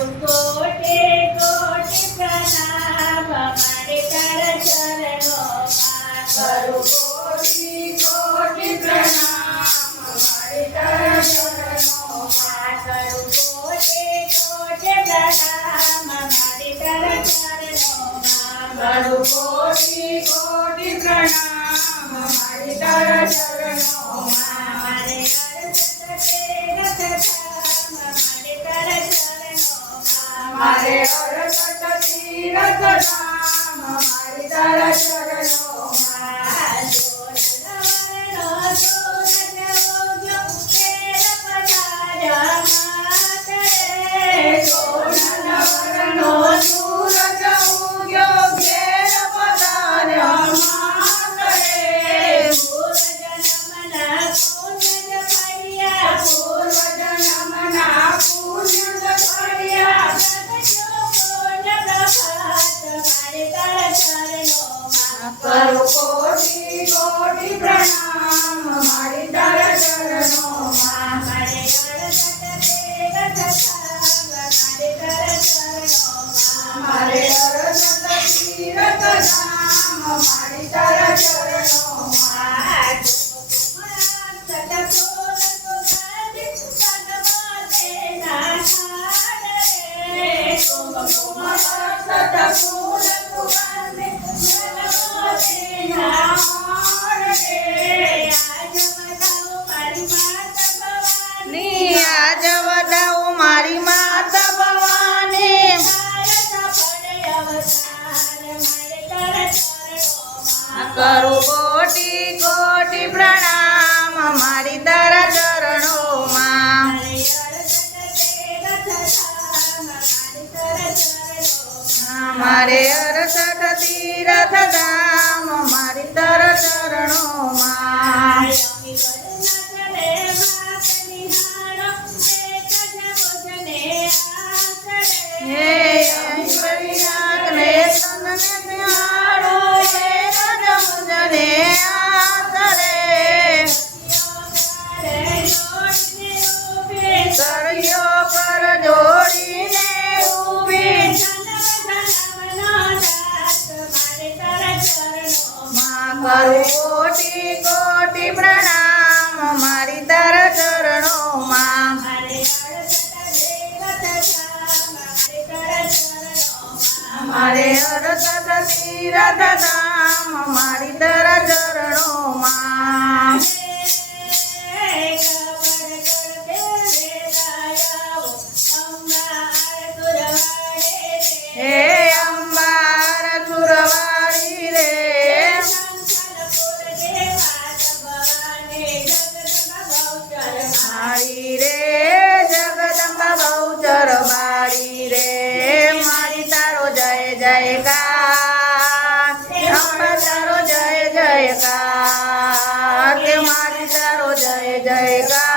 કરું કોટે કોટે પ્રણામ મારે તારા ચરણોમાં કરું કોટી કોટી પ્રણામ મારે તારા ચરણોમાં કરું કોટે કોટે પ્રણામ મારે તારા ચરણોમાં કરું કોટી કોટી પ્રણામ મારે તારા ચરણોમાં મારે મારે અરસત તીરથ ધામ મારે તારા ચરણોમાં સોનલવરનો સૂરજ ઉગ્યો ઘેર પધાર્યા માતરે પૂર્વજન્મના પુણ્ય જ કર્યા કરું કોટી કોટી પ્રણામ મારી તારા ચરણોમાં મારે અરસત તીરથ ધામ મારી તારા ચરણોમાં આજ વધાવું મારી માતા ભવાની કરું કોટી કોટી પ્રણામ મારી તારા ચરણોમાં મારે અરસત તીરથ ધામ મારી તારા ચરણોમાં હે ઐશ્વર્યાગ્ને તનને ન્યાળો હે રજમુજને આસરે કર્યો કર જોડીને ઊભી કરું કોટી કોટી પ્રણામ મારી તારા ચરણોમાં મારે અરસત તીરથ ધામ મારી તારા ચરણોમાં હે અંબાર સુરવાળી રે મારી રે જગદંબા બહુચર બાળી રે મારી તારો જય જયકાર અંબા તારો જય જયકાર કે મારી તારો જય જયકાર